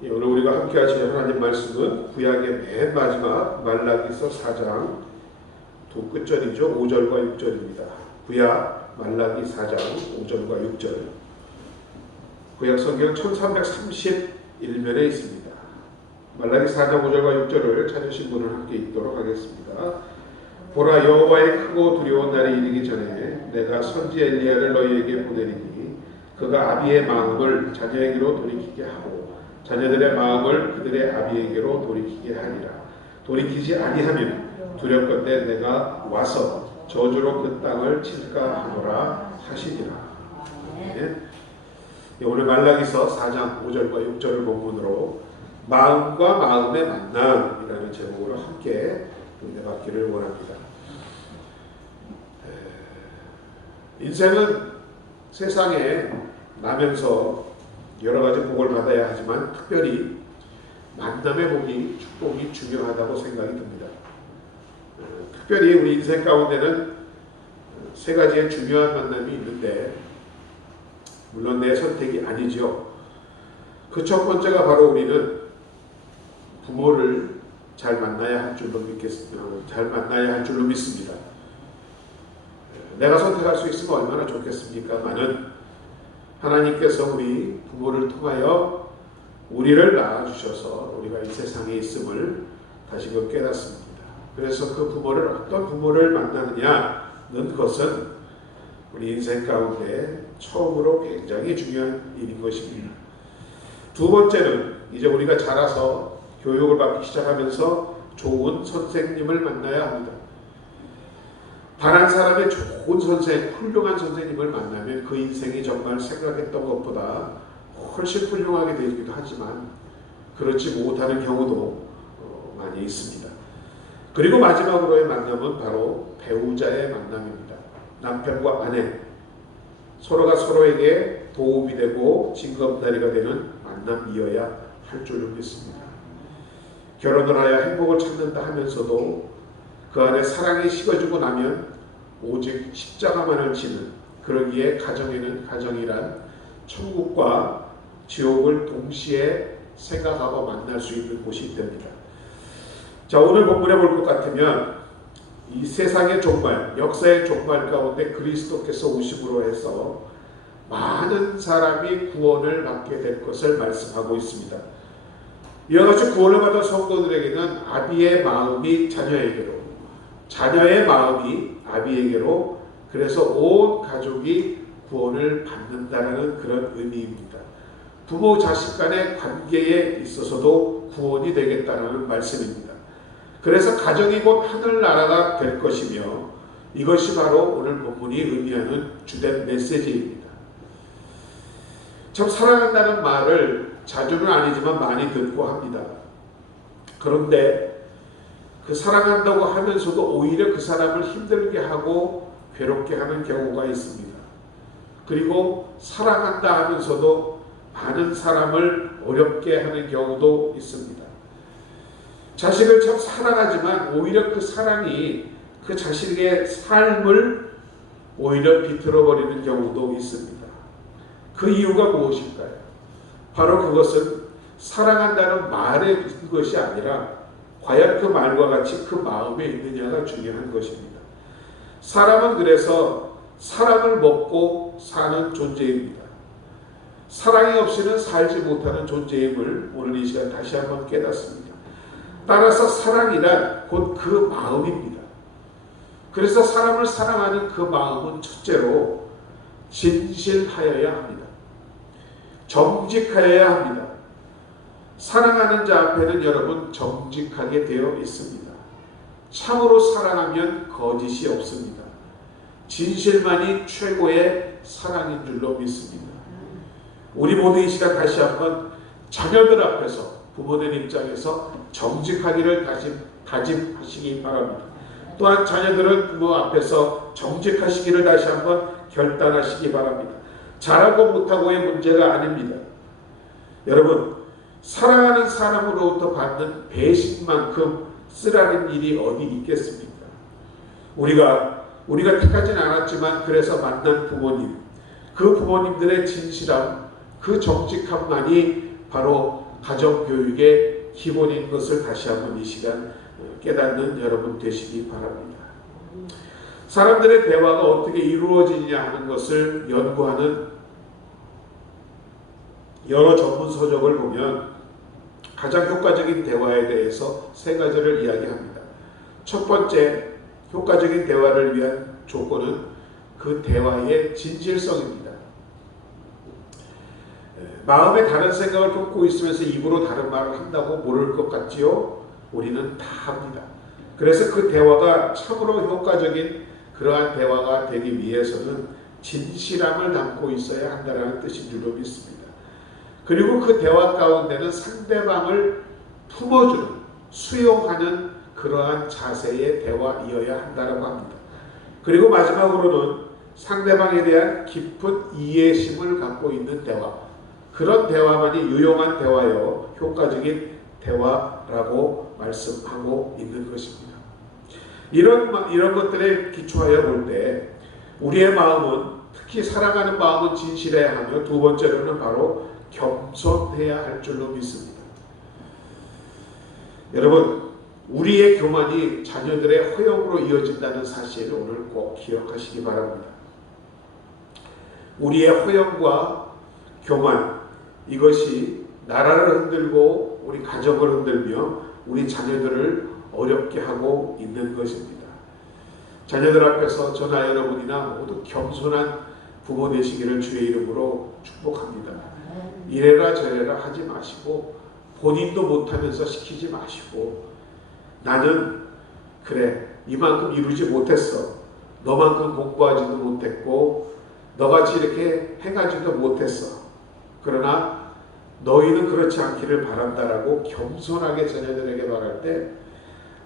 오늘 우리가 함께 하실 하나님 말씀은 구약의 맨 마지막 말라기서 4장 두 끝절이죠. 5절과 6절입니다. 구약 말라기 4장 5절과 6절. 구약 성경 1331면에 있습니다. 말라기 4장 5절과 6절을 찾으신 분은 함께 읽도록 하겠습니다. 보라, 여호와의 크고 두려운 날이 이르기 전에 내가 선지 엘리야를 너희에게 보내리니 그가 아비의 마음을 자녀에게로 돌이키게 하고 자녀들의 마음을 그들의 아비에게로 돌이키게 하리라. 돌이키지 아니하면 두렵건대 내가 와서 저주로 그 땅을 칠까 하노라 하시니라. 네. 오늘 말라기서 4장 5절과 6절을 본문으로 마음과 마음의 만남이라는 제목으로 함께 은혜 받기를 원합니다. 인생은 세상에 나면서 여러 가지 복을 받아야 하지만 특별히 만남의 복이, 축복이 중요하다고 생각이 듭니다. 특별히 우리 인생 가운데는 세 가지의 중요한 만남이 있는데 물론 내 선택이 아니죠. 그 첫 번째가 바로 우리는 부모를 잘 만나야 할 줄로 믿습니다. 내가 선택할 수 있으면 얼마나 좋겠습니까마는 하나님께서 우리 부모를 통하여 우리를 낳아주셔서 우리가 이 세상에 있음을 다시금 깨닫습니다. 그래서 그 부모를 어떤 부모를 만나느냐는 것은 우리 인생 가운데 처음으로 굉장히 중요한 일인 것입니다. 두 번째는 이제 우리가 자라서 교육을 받기 시작하면서 좋은 선생님을 만나야 합니다. 단 한 사람의 좋은 선생, 훌륭한 선생님을 만나면 그 인생이 정말 생각했던 것보다 훨씬 훌륭하게 되기도 하지만 그렇지 못하는 경우도 많이 있습니다. 그리고 마지막으로의 만남은 바로 배우자의 만남입니다. 남편과 아내, 서로가 서로에게 도움이 되고 징검다리가 되는 만남이어야 할 줄로 믿습니다. 결혼을 하여 행복을 찾는다 하면서도 그 안에 사랑이 식어지고 나면 오직 십자가만을 지는, 그러기에 가정에는 가정이란 천국과 지옥을 동시에 생각하고 만날 수 있는 곳이 됩니다. 자, 오늘 본문에 볼 것 같으면 이 세상의 종말, 역사의 종말 가운데 그리스도께서 오심으로 해서 많은 사람이 구원을 받게 될 것을 말씀하고 있습니다. 이와 같이 구원을 받은 성도들에게는 아비의 마음이 자녀에게로, 자녀의 마음이 아비에게로, 그래서 온 가족이 구원을 받는다는 그런 의미입니다. 부모 자식 간의 관계에 있어서도 구원이 되겠다는 말씀입니다. 그래서 가정이 곧 하늘나라가 될 것이며 이것이 바로 오늘 본문이 의미하는 주된 메시지입니다. 참 사랑한다는 말을 자주는 아니지만 많이 듣고 합니다. 그런데 그 사랑한다고 하면서도 오히려 그 사람을 힘들게 하고 괴롭게 하는 경우가 있습니다. 그리고 사랑한다 하면서도 많은 사람을 어렵게 하는 경우도 있습니다. 자식을 참 사랑하지만 오히려 그 사랑이 그 자식의 삶을 오히려 비틀어버리는 경우도 있습니다. 그 이유가 무엇일까요? 바로 그것은 사랑한다는 말에 있는 것이 아니라 과연 그 말과 같이 그 마음에 있느냐가 중요한 것입니다. 사람은 그래서 사랑을 먹고 사는 존재입니다. 사랑이 없이는 살지 못하는 존재임을 오늘 이 시간 다시 한번 깨닫습니다. 따라서 사랑이란 곧 그 마음입니다. 그래서 사람을 사랑하는 그 마음은 첫째로 진실하여야 합니다. 정직하여야 합니다. 사랑하는 자 앞에는 여러분 정직하게 되어 있습니다. 참으로 사랑하면 거짓이 없습니다. 진실만이 최고의 사랑인 줄로 믿습니다. 우리 모두 이 시간 다시 한번 자녀들 앞에서 부모들 입장에서 정직하기를 다짐하시기 바랍니다. 또한 자녀들은 부모 앞에서 정직하시기를 다시 한번 결단하시기 바랍니다. 잘하고 못하고의 문제가 아닙니다. 여러분, 사랑하는 사람으로부터 받는 배신만큼 쓰라린 일이 어디 있겠습니까? 우리가 택하진 않았지만 그래서 만난 부모님, 그 부모님들의 진실함, 그 정직함만이 바로 가정교육의 기본인 것을 다시 한번 이 시간 깨닫는 여러분 되시기 바랍니다. 사람들의 대화가 어떻게 이루어지느냐 하는 것을 연구하는 여러 전문 서적을 보면 가장 효과적인 대화에 대해서 세 가지를 이야기합니다. 첫 번째, 효과적인 대화를 위한 조건은 그 대화의 진실성입니다. 마음에 다른 생각을 품고 있으면서 입으로 다른 말을 한다고 모를 것 같지요? 우리는 다 합니다. 그래서 그 대화가 참으로 효과적인 그러한 대화가 되기 위해서는 진실함을 담고 있어야 한다는 뜻인 줄로 믿습니다. 그리고 그 대화 가운데는 상대방을 품어주는, 수용하는 그러한 자세의 대화이어야 한다고 합니다. 그리고 마지막으로는 상대방에 대한 깊은 이해심을 갖고 있는 대화, 그런 대화만이 유용한 대화요 효과적인 대화라고 말씀하고 있는 것입니다. 이런 것들에 기초하여 볼 때 우리의 마음은, 특히 사랑하는 마음은 진실해야 하며, 두 번째로는 바로 겸손해야 할 줄로 믿습니다. 여러분, 우리의 교만이 자녀들의 허영으로 이어진다는 사실을 오늘 꼭 기억하시기 바랍니다. 우리의 허영과 교만, 이것이 나라를 흔들고 우리 가정을 흔들며 우리 자녀들을 어렵게 하고 있는 것입니다. 자녀들 앞에서 저나 여러분이나 모두 겸손한 부모 되시기를 주의 이름으로 축복합니다. 이래라 저래라 하지 마시고, 본인도 못하면서 시키지 마시고, 나는 그래 이만큼 이루지 못했어, 너만큼 공부하지도 못했고 너같이 이렇게 행하지도 못했어, 그러나 너희는 그렇지 않기를 바란다라고 겸손하게 자녀들에게 말할 때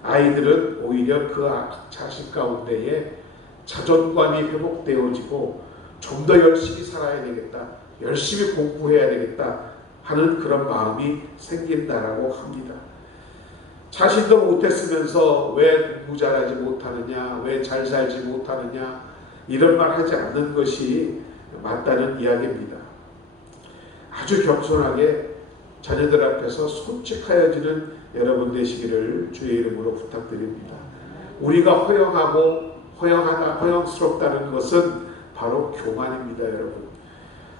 아이들은 오히려 그 자식 가운데에 자존감이 회복되어지고 좀 더 열심히 살아야 되겠다, 열심히 공부해야 되겠다 하는 그런 마음이 생긴다라고 합니다. 자신도 못했으면서 왜 공부 잘하지 못하느냐, 왜 잘 살지 못하느냐, 이런 말 하지 않는 것이 맞다는 이야기입니다. 아주 겸손하게 자녀들 앞에서 솔직하여지는 여러분 되시기를 주의 이름으로 부탁드립니다. 우리가 허영스럽다는 것은 바로 교만입니다. 여러분,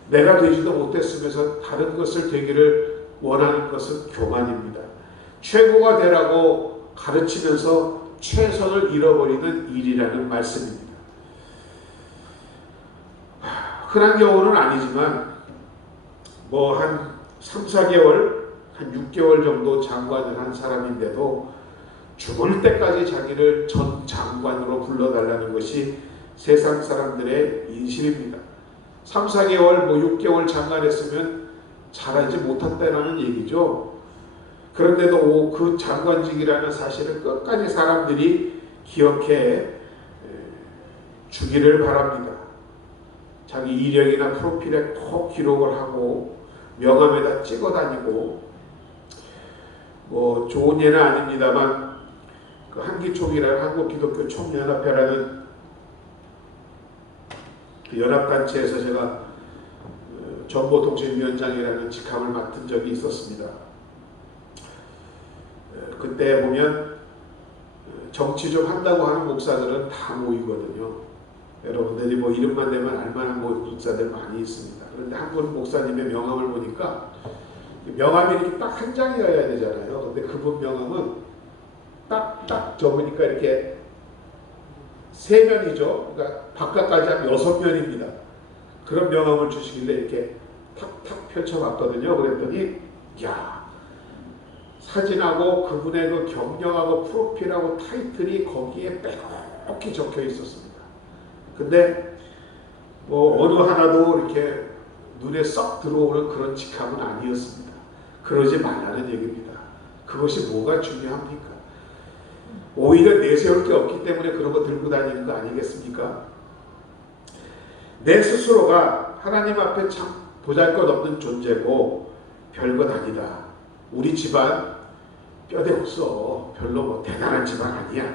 내가 되지도 못했으면서 다른 것을 되기를 원하는 것은 교만입니다. 최고가 되라고 가르치면서 최선을 잃어버리는 일이라는 말씀입니다. 흔한 경우는 아니지만 한 3, 4개월, 한 6개월 정도 장관을 한 사람인데도 죽을 때까지 자기를 전 장관으로 불러달라는 것이 세상 사람들의 인식입니다. 3, 4개월, 6개월 장관했으면 잘하지 못한다는 얘기죠. 그런데도 그 장관직이라는 사실을 끝까지 사람들이 기억해 주기를 바랍니다. 자기 이력이나 프로필에 꼭 기록을 하고 명함에다 찍어 다니고, 좋은 예는 아닙니다만 그 한기총이라는 한국기독교총연합회라는 그 연합단체에서 제가 정보통신위원장이라는 직함을 맡은 적이 있었습니다. 그때 보면 정치 좀 한다고 하는 목사들은 다 모이거든요. 여러분들이 이름만 대면 알만한 목사들 많이 있습니다. 그런데 한 분 목사님의 명함을 보니까 명함이 이렇게 딱 한 장이어야 되잖아요. 근데 그분 명함은 딱 접으니까 이렇게 3면이죠. 그러니까 바깥까지 하면 6면입니다. 그런 명함을 주시길래 이렇게 탁탁 펼쳐봤거든요. 그랬더니 사진하고 그분의 그 경력하고 프로필하고 타이틀이 거기에 빼곡히 적혀 있었습니다. 근데 어느 하나도 이렇게 눈에 썩 들어오는 그런 직함은 아니었습니다. 그러지 말라는 얘기입니다. 그것이 뭐가 중요합니까? 오히려 내세울 게 없기 때문에 그런 거 들고 다니는 거 아니겠습니까? 내 스스로가 하나님 앞에 참 보잘것없는 존재고 별것 아니다. 우리 집안 뼈대 없어. 별로 대단한 집안 아니야.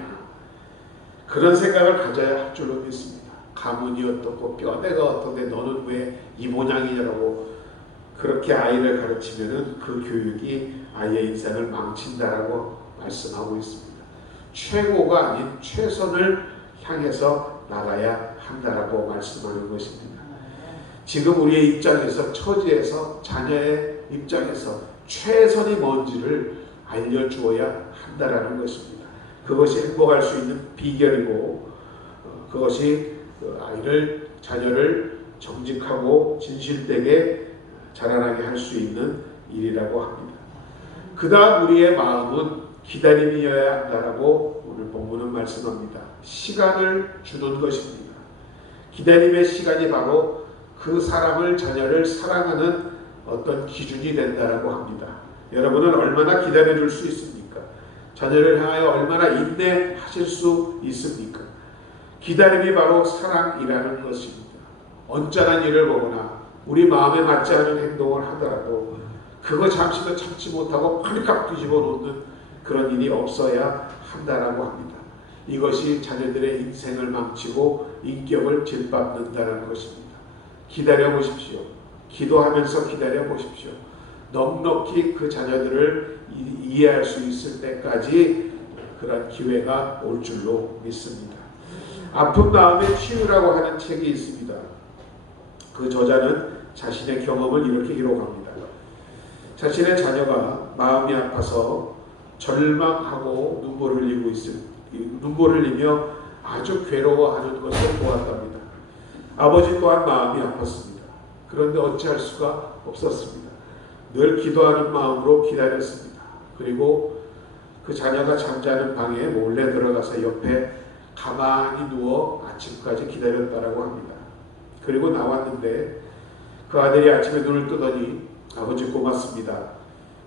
그런 생각을 가져야 할 줄로 믿습니다. 가문이 어떻고 뼈대가 어떤데 너는 왜 이 모양이냐라고 그렇게 아이를 가르치면은 그 교육이 아이의 인생을 망친다라고 말씀하고 있습니다. 최고가 아닌 최선을 향해서 나가야 한다라고 말씀하는 것입니다. 지금 우리의 입장에서, 처지에서, 자녀의 입장에서 최선이 뭔지를 알려주어야 한다라는 것입니다. 그것이 행복할 수 있는 비결이고, 그것이 아이를, 자녀를 정직하고 진실되게 자라나게 할 수 있는 일이라고 합니다. 그 다음 우리의 마음은 기다림이어야 한다라고 오늘 본문은 말씀합니다. 시간을 주는 것입니다. 기다림의 시간이 바로 그 사람을, 자녀를 사랑하는 어떤 기준이 된다라고 합니다. 여러분은 얼마나 기다려줄 수 있습니까? 자녀를 향하여 얼마나 인내하실 수 있습니까? 기다림이 바로 사랑이라는 것입니다. 언짢은 일을 보거나 우리 마음에 맞지 않은 행동을 하더라도 그거 잠시도 참지 못하고 팔깍 뒤집어 놓는 그런 일이 없어야 한다라고 합니다. 이것이 자녀들의 인생을 망치고 인격을 짓밟는다는 것입니다. 기다려 보십시오. 기도하면서 기다려 보십시오. 넉넉히 그 자녀들을 이해할 수 있을 때까지 그런 기회가 올 줄로 믿습니다. 아픈 마음의 치유라고 하는 책이 있습니다. 그 저자는 자신의 경험을 이렇게 기록합니다. 자신의 자녀가 마음이 아파서 절망하고 눈물을 흘리며 아주 괴로워하는 것을 보았답니다. 아버지 또한 마음이 아팠습니다. 그런데 어찌할 수가 없었습니다. 늘 기도하는 마음으로 기다렸습니다. 그리고 그 자녀가 잠자는 방에 몰래 들어가서 옆에 가만히 누워 아침까지 기다렸다라고 합니다. 그리고 나왔는데 그 아들이 아침에 눈을 뜨더니 아버지 고맙습니다.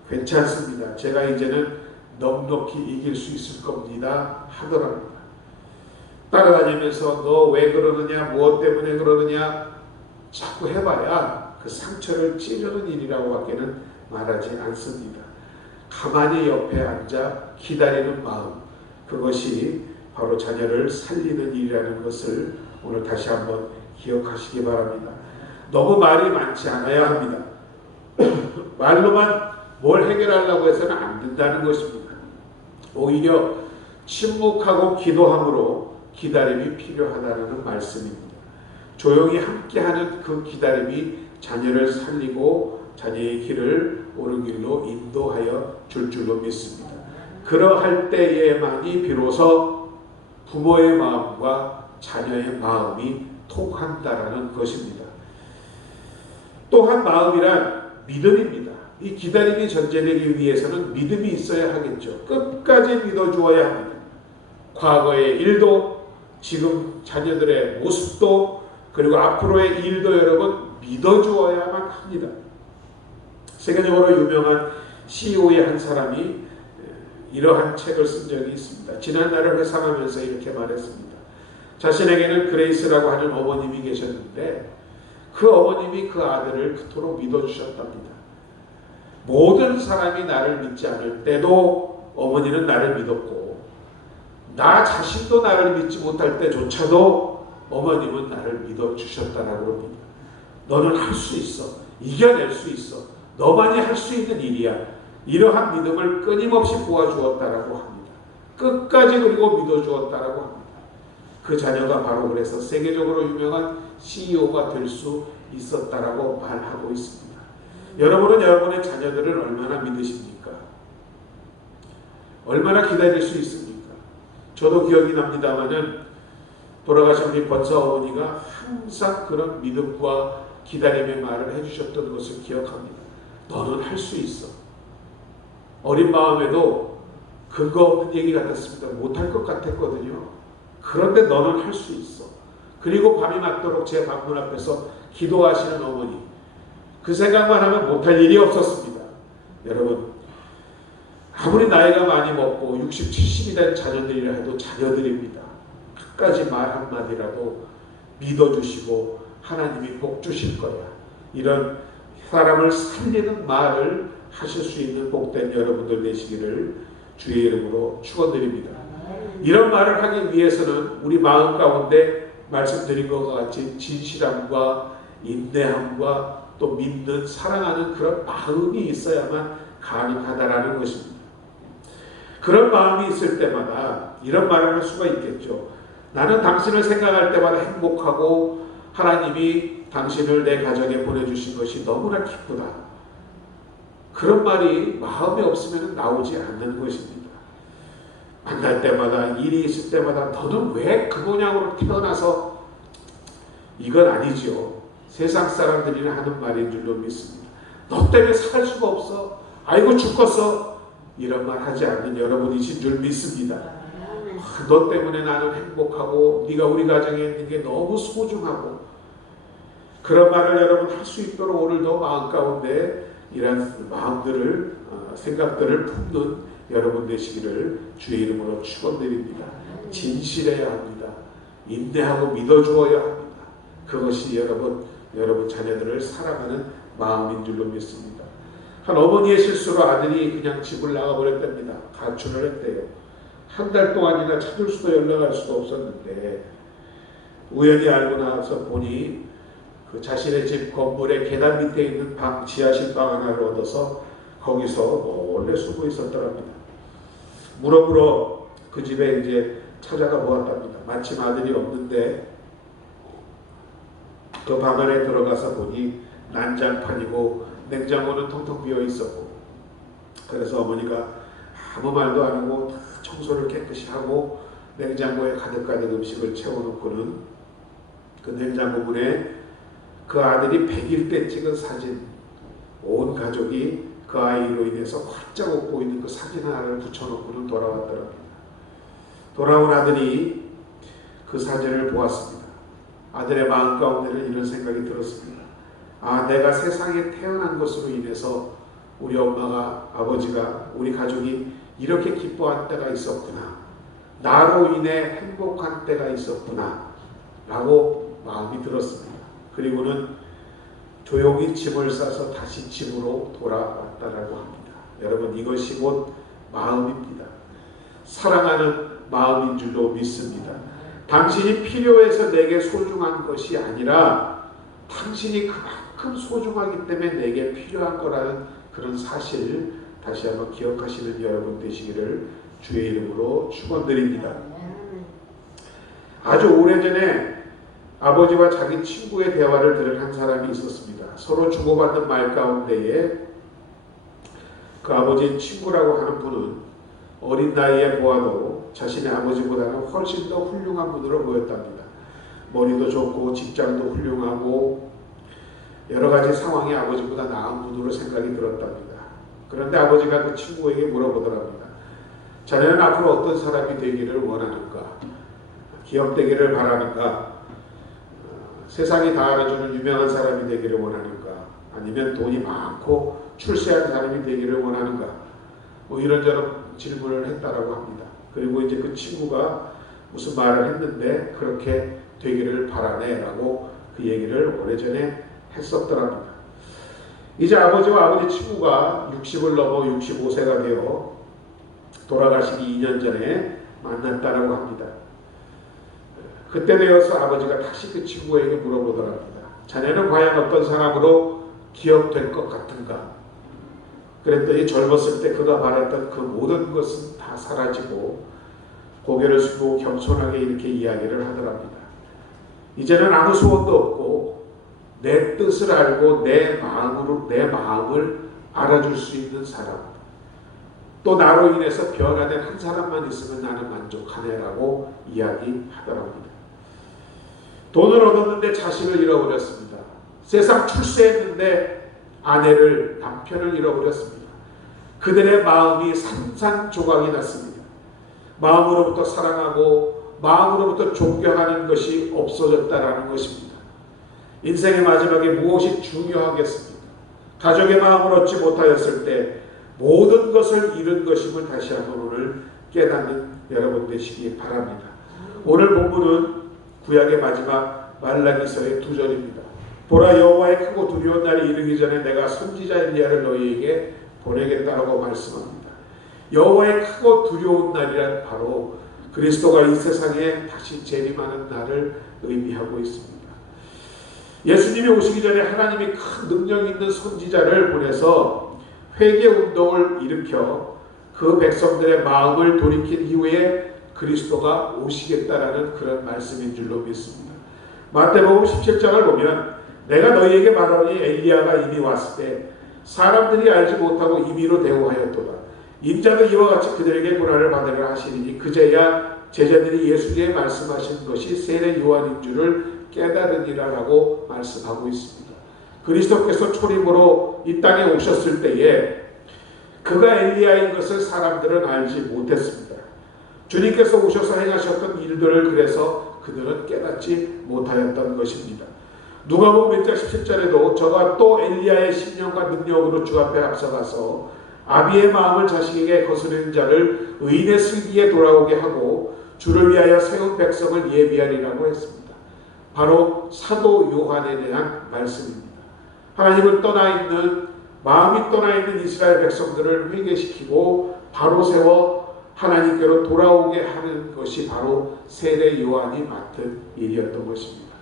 괜찮습니다. 제가 이제는 넉넉히 이길 수 있을 겁니다. 하더랍니다. 따라다니면서 너 왜 그러느냐, 무엇 때문에 그러느냐 자꾸 해봐야 그 상처를 찌르는 일이라고 밖에는 말하지 않습니다. 가만히 옆에 앉아 기다리는 마음, 그것이 바로 자녀를 살리는 일이라는 것을 오늘 다시 한번 기억하시기 바랍니다. 너무 말이 많지 않아야 합니다. 말로만 뭘 해결하려고 해서는 안 된다는 것입니다. 오히려 침묵하고 기도함으로 기다림이 필요하다는 말씀입니다. 조용히 함께하는 그 기다림이 자녀를 살리고 자녀의 길을 옳은 길로 인도하여 줄 줄로 믿습니다. 그러할 때에만이 비로소 부모의 마음과 자녀의 마음이 통한다라는 것입니다. 또한 마음이란 믿음입니다. 이 기다림이 전제되기 위해서는 믿음이 있어야 하겠죠. 끝까지 믿어주어야 합니다. 과거의 일도, 지금 자녀들의 모습도, 그리고 앞으로의 일도 여러분 믿어주어야만 합니다. 세계적으로 유명한 CEO의 한 사람이 이러한 책을 쓴 적이 있습니다. 지난날을 회상하면서 이렇게 말했습니다. 자신에게는 그레이스라고 하는 어머님이 계셨는데 그 어머님이 그 아들을 그토록 믿어주셨답니다. 모든 사람이 나를 믿지 않을 때도 어머니는 나를 믿었고, 나 자신도 나를 믿지 못할 때조차도 어머님은 나를 믿어주셨다라고 합니다. 너는 할 수 있어. 이겨낼 수 있어. 너만이 할 수 있는 일이야. 이러한 믿음을 끊임없이 보아주었다라고 합니다. 끝까지 그리고 믿어주었다라고 합니다. 그 자녀가 바로 그래서 세계적으로 유명한 CEO가 될 수 있었다라고 말하고 있습니다. 여러분은 여러분의 자녀들을 얼마나 믿으십니까? 얼마나 기다릴 수 있습니까? 저도 기억이 납니다마는 돌아가신 우리 권사 어머니가 항상 그런 믿음과 기다림의 말을 해주셨던 것을 기억합니다. 너는 할 수 있어. 어린 마음에도 근거 없는 얘기 같았습니다. 못할 것 같았거든요. 그런데 너는 할 수 있어. 그리고 밤이 맞도록 제 방문 앞에서 기도하시는 어머니, 그 생각만 하면 못할 일이 없었습니다. 여러분, 아무리 나이가 많이 먹고 60, 70이 된 자녀들이라 해도 자녀들입니다. 끝까지 말 한마디라도 믿어주시고 하나님이 복 주실 거야. 이런 사람을 살리는 말을 하실 수 있는 복된 여러분들 되시기를 주의 이름으로 축원드립니다. 이런 말을 하기 위해서는 우리 마음 가운데 말씀드린 것과 같이 진실함과 인내함과 또 믿는, 사랑하는 그런 마음이 있어야만 가능하다라는 것입니다. 그런 마음이 있을 때마다 이런 말을 할 수가 있겠죠. 나는 당신을 생각할 때마다 행복하고 하나님이 당신을 내 가정에 보내주신 것이 너무나 기쁘다. 그런 말이 마음이 없으면 나오지 않는 것입니다. 만날 때마다, 일이 있을 때마다 너는 왜 그 모양으로 태어나서, 이건 아니죠. 세상 사람들이 하는 말인 줄로 믿습니다. 너 때문에 살 수가 없어. 아이고 죽겠어. 이런 말 하지 않는 여러분이신 줄 믿습니다. 너 때문에 나는 행복하고 네가 우리 가정에 있는 게 너무 소중하고, 그런 말을 여러분 할 수 있도록 오늘도 마음 가운데 이런 마음들을, 생각들을 품는 여러분 되시기를 주의 이름으로 축원드립니다. 진실해야 합니다. 인내하고 믿어주어야 합니다. 그것이 여러분 자녀들을 사랑하는 마음인 줄로 믿습니다. 한 어머니의 실수로 아들이 그냥 집을 나가버렸답니다. 가출을 했대요. 한 달 동안이나 찾을 수도 연락할 수도 없었는데, 우연히 알고 나서 보니 그 자신의 집 건물의 계단 밑에 있는 방, 지하실 방 하나를 얻어서 거기서 몰래 숨어 있었더랍니다. 물어보러 그 집에 이제 찾아가 보았답니다. 마침 아들이 없는데 그 방 안에 들어가서 보니 난장판이고 냉장고는 텅텅 비어 있었고, 그래서 어머니가 아무 말도 안 하고 다 청소를 깨끗이 하고 냉장고에 가득가득 음식을 채워놓고는 그 냉장고 문에 그 아들이 100일 때 찍은 사진, 온 가족이 그 아이로 인해서 활짝 웃고 있는 그 사진 하나를 붙여놓고는 돌아왔더랍니다. 돌아온 아들이 그 사진을 보았습니다. 아들의 마음 가운데는 이런 생각이 들었습니다. 아, 내가 세상에 태어난 것으로 인해서 우리 엄마가, 아버지가, 우리 가족이 이렇게 기뻐한 때가 있었구나. 나로 인해 행복한 때가 있었구나. 라고 마음이 들었습니다. 그리고는 조용히 짐을 싸서 다시 집으로 돌아왔다라고 합니다. 여러분, 이것이 곧 마음입니다. 사랑하는 마음인 줄로 믿습니다. 당신이 필요해서 내게 소중한 것이 아니라 당신이 그만큼 소중하기 때문에 내게 필요한 거라는 그런 사실, 다시 한번 기억하시는 여러분 되시기를 주의 이름으로 축원드립니다. 아주 오래전에 아버지와 자기 친구의 대화를 들은 한 사람이 있었습니다. 서로 주고받는 말 가운데에 그 아버지의 친구라고 하는 분은 어린 나이에 보아도 자신의 아버지보다는 훨씬 더 훌륭한 분으로 보였답니다. 머리도 좋고 직장도 훌륭하고 여러 가지 상황이 아버지보다 나은 분으로 생각이 들었답니다. 그런데 아버지가 그 친구에게 물어보더랍니다. 자네는 앞으로 어떤 사람이 되기를 원하는가? 기억되기를 바라는가? 세상이 다 알아주는 유명한 사람이 되기를 원하는가? 아니면 돈이 많고 출세한 사람이 되기를 원하는가? 뭐 이런저런 질문을 했다라고 합니다. 그리고 이제 그 친구가 무슨 말을 했는데 그렇게 되기를 바라네 라고 그 얘기를 오래전에 했었더랍니다. 이제 아버지와 아버지 친구가 60을 넘어 65세가 되어 돌아가시기 2년 전에 만났다라고 합니다. 그때 되어서 아버지가 다시 그 친구에게 물어보더랍니다. 자네는 과연 어떤 사람으로 기억될 것 같은가? 그랬더니 젊었을 때 그가 바랐던 그 모든 것은 다 사라지고 고개를 숙이고 겸손하게 이렇게 이야기를 하더랍니다. 이제는 아무 소원도 없고 내 뜻을 알고 내 마음을 알아줄 수 있는 사람, 또 나로 인해서 변화된 한 사람만 있으면 나는 만족하네라고 이야기하더랍니다. 돈을 얻었는데 자식을 잃어버렸습니다. 세상 출세했는데 아내를, 남편을 잃어버렸습니다. 그들의 마음이 산산조각이 났습니다. 마음으로부터 사랑하고 마음으로부터 존경하는 것이 없어졌다라는 것입니다. 인생의 마지막에 무엇이 중요하겠습니까? 가족의 마음을 얻지 못하였을 때 모든 것을 잃은 것임을 다시 한번 오늘 깨닫는 여러분 되시기 바랍니다. 오늘 본문은 구약의 마지막 말라기서의 2절입니다. 보라, 여호와의 크고 두려운 날이 이르기 전에 내가 선지자 엘리야를 너희에게 보내겠다라고 말씀합니다. 여호와의 크고 두려운 날이란 바로 그리스도가 이 세상에 다시 재림하는 날을 의미하고 있습니다. 예수님이 오시기 전에 하나님이 큰 능력 있는 선지자를 보내서 회개 운동을 일으켜 그 백성들의 마음을 돌이킨 이후에 그리스도가 오시겠다라는 그런 말씀인 줄로 믿습니다. 마태복음 17장을 보면 내가 너희에게 말하니 엘리야가 이미 왔을 때 사람들이 알지 못하고 임의로 대우하였도다. 인자도 이와 같이 그들에게 고난을 받으라 하시니 그제야 제자들이 예수께 말씀하신 것이 세례 요한인 줄을 깨달으니라라고 말씀하고 있습니다. 그리스도께서 초림으로 이 땅에 오셨을 때에 그가 엘리야인 것을 사람들은 알지 못했습니다. 주님께서 오셔서 행하셨던 일들을 그래서 그들은 깨닫지 못하였던 것입니다. 누가복음 1장 17절에도 저가 또 엘리야의 신령과 능력으로 주 앞에 앞서가서 아비의 마음을 자식에게 거스르는 자를 의인의 슬기에 돌아오게 하고 주를 위하여 세운 백성을 예비하리라고 했습니다. 바로 사도 요한에 대한 말씀입니다. 하나님을 떠나 있는 마음이 떠나 있는 이스라엘 백성들을 회개시키고 바로 세워 하나님께로 돌아오게 하는 것이 바로 세례 요한이 맡은 일이었던 것입니다.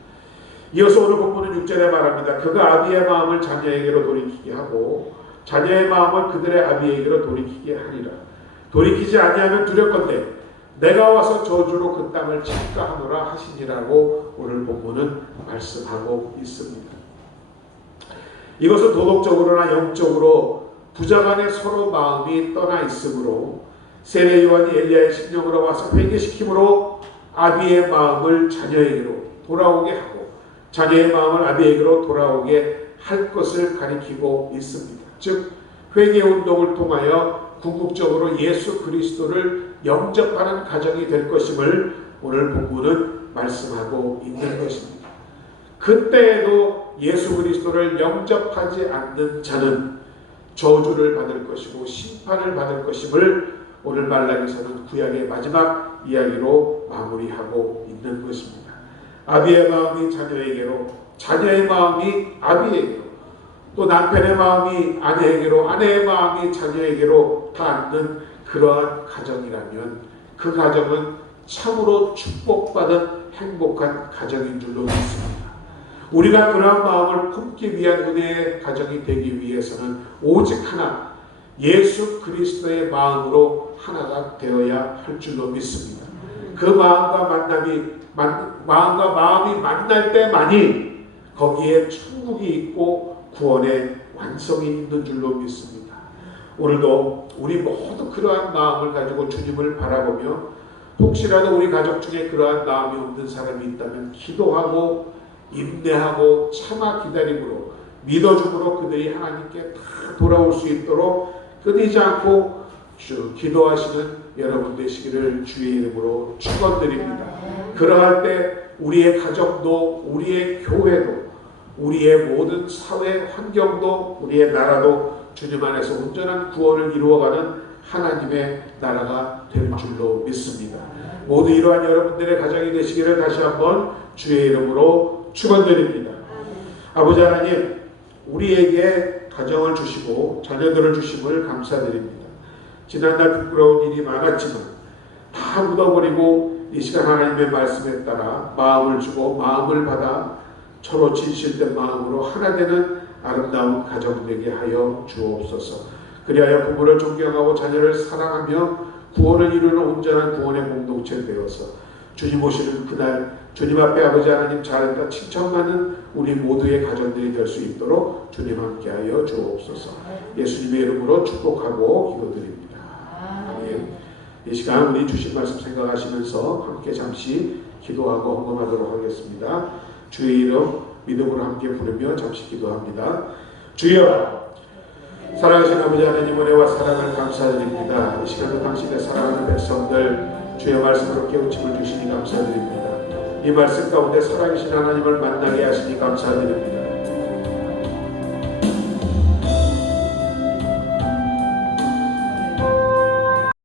이어서 오늘 본문은 6절에 말합니다. 그가 아비의 마음을 자녀에게로 돌이키게 하고 자녀의 마음을 그들의 아비에게로 돌이키게 하리라. 돌이키지 아니하면 두렵건대 내가 와서 저주로 그 땅을 칠까 하노라 하시니라고 오늘 본문은 말씀하고 있습니다. 이것은 도덕적으로나 영적으로 부자간에 서로 마음이 떠나 있으므로 세례 요한이 엘리야의 신령으로 와서 회개시킴으로 아비의 마음을 자녀에게로 돌아오게 하고 자녀의 마음을 아비에게로 돌아오게 할 것을 가리키고 있습니다. 즉 회개운동을 통하여 궁극적으로 예수 그리스도를 영접하는 가정이 될 것임을 오늘 본문은 말씀하고 있는 것입니다. 그때에도 예수 그리스도를 영접하지 않는 자는 저주를 받을 것이고 심판을 받을 것임을 오늘 말라기서는 구약의 마지막 이야기로 마무리하고 있는 것입니다. 아비의 마음이 자녀에게로, 자녀의 마음이 아비에게로, 또 남편의 마음이 아내에게로, 아내의 마음이 자녀에게로 닿는 그러한 가정이라면 그 가정은 참으로 축복받은 행복한 가정인 줄로 믿습니다. 우리가 그러한 마음을 품기 위한 은혜의 가정이 되기 위해서는 오직 하나, 예수 그리스도의 마음으로 하나가 되어야 할 줄로 믿습니다. 그 마음과 마음이 만날 때만이 거기에 천국이 있고 구원의 완성이 있는 줄로 믿습니다. 오늘도 우리 모두 그러한 마음을 가지고 주님을 바라보며 혹시라도 우리 가족 중에 그러한 마음이 없는 사람이 있다면 기도하고 인내하고 참아 기다림으로 믿어줌으로 그들이 하나님께 다 돌아올 수 있도록 끊이지 않고 기도하시는 여러분 되시기를 주의 이름으로 축원드립니다. 그러할 때 우리의 가정도 우리의 교회도 우리의 모든 사회 환경도 우리의 나라도 주님 안에서 온전한 구원을 이루어가는 하나님의 나라가 될 줄로 믿습니다. 모두 이러한 여러분들의 가정이 되시기를 다시 한번 주의 이름으로 축원드립니다. 아버지 하나님, 우리에게 가정을 주시고 자녀들을 주심을 감사드립니다. 지난날 부끄러운 일이 많았지만 다 묻어버리고 이 시간 하나님의 말씀에 따라 마음을 주고 마음을 받아 서로 진실된 마음으로 하나 되는 아름다운 가정 되게 하여 주옵소서. 그리하여 부부를 존경하고 자녀를 사랑하며 구원을 이루는 온전한 구원의 공동체 되어서 주님 오시는 그날 주님 앞에 아버지 하나님 잘한다 칭찬받는 우리 모두의 가정들이 될 수 있도록 주님 함께하여 주옵소서. 예수님의 이름으로 축복하고 기도드립니다. 아멘. 이 시간 우리 주신 말씀 생각하시면서 함께 잠시 기도하고 헌금하도록 하겠습니다. 주의 이름 믿음으로 함께 부르며 잠시 기도합니다. 주여, 사랑하신 아버지 하나님 은혜와 사랑을 감사드립니다. 이 시간도 당신의 사랑하는 백성들 주의 말씀으로 깨우침을 주시니 감사드립니다. 이 말씀 가운데 살아계신 하나님을 만나게 하시니 감사드립니다.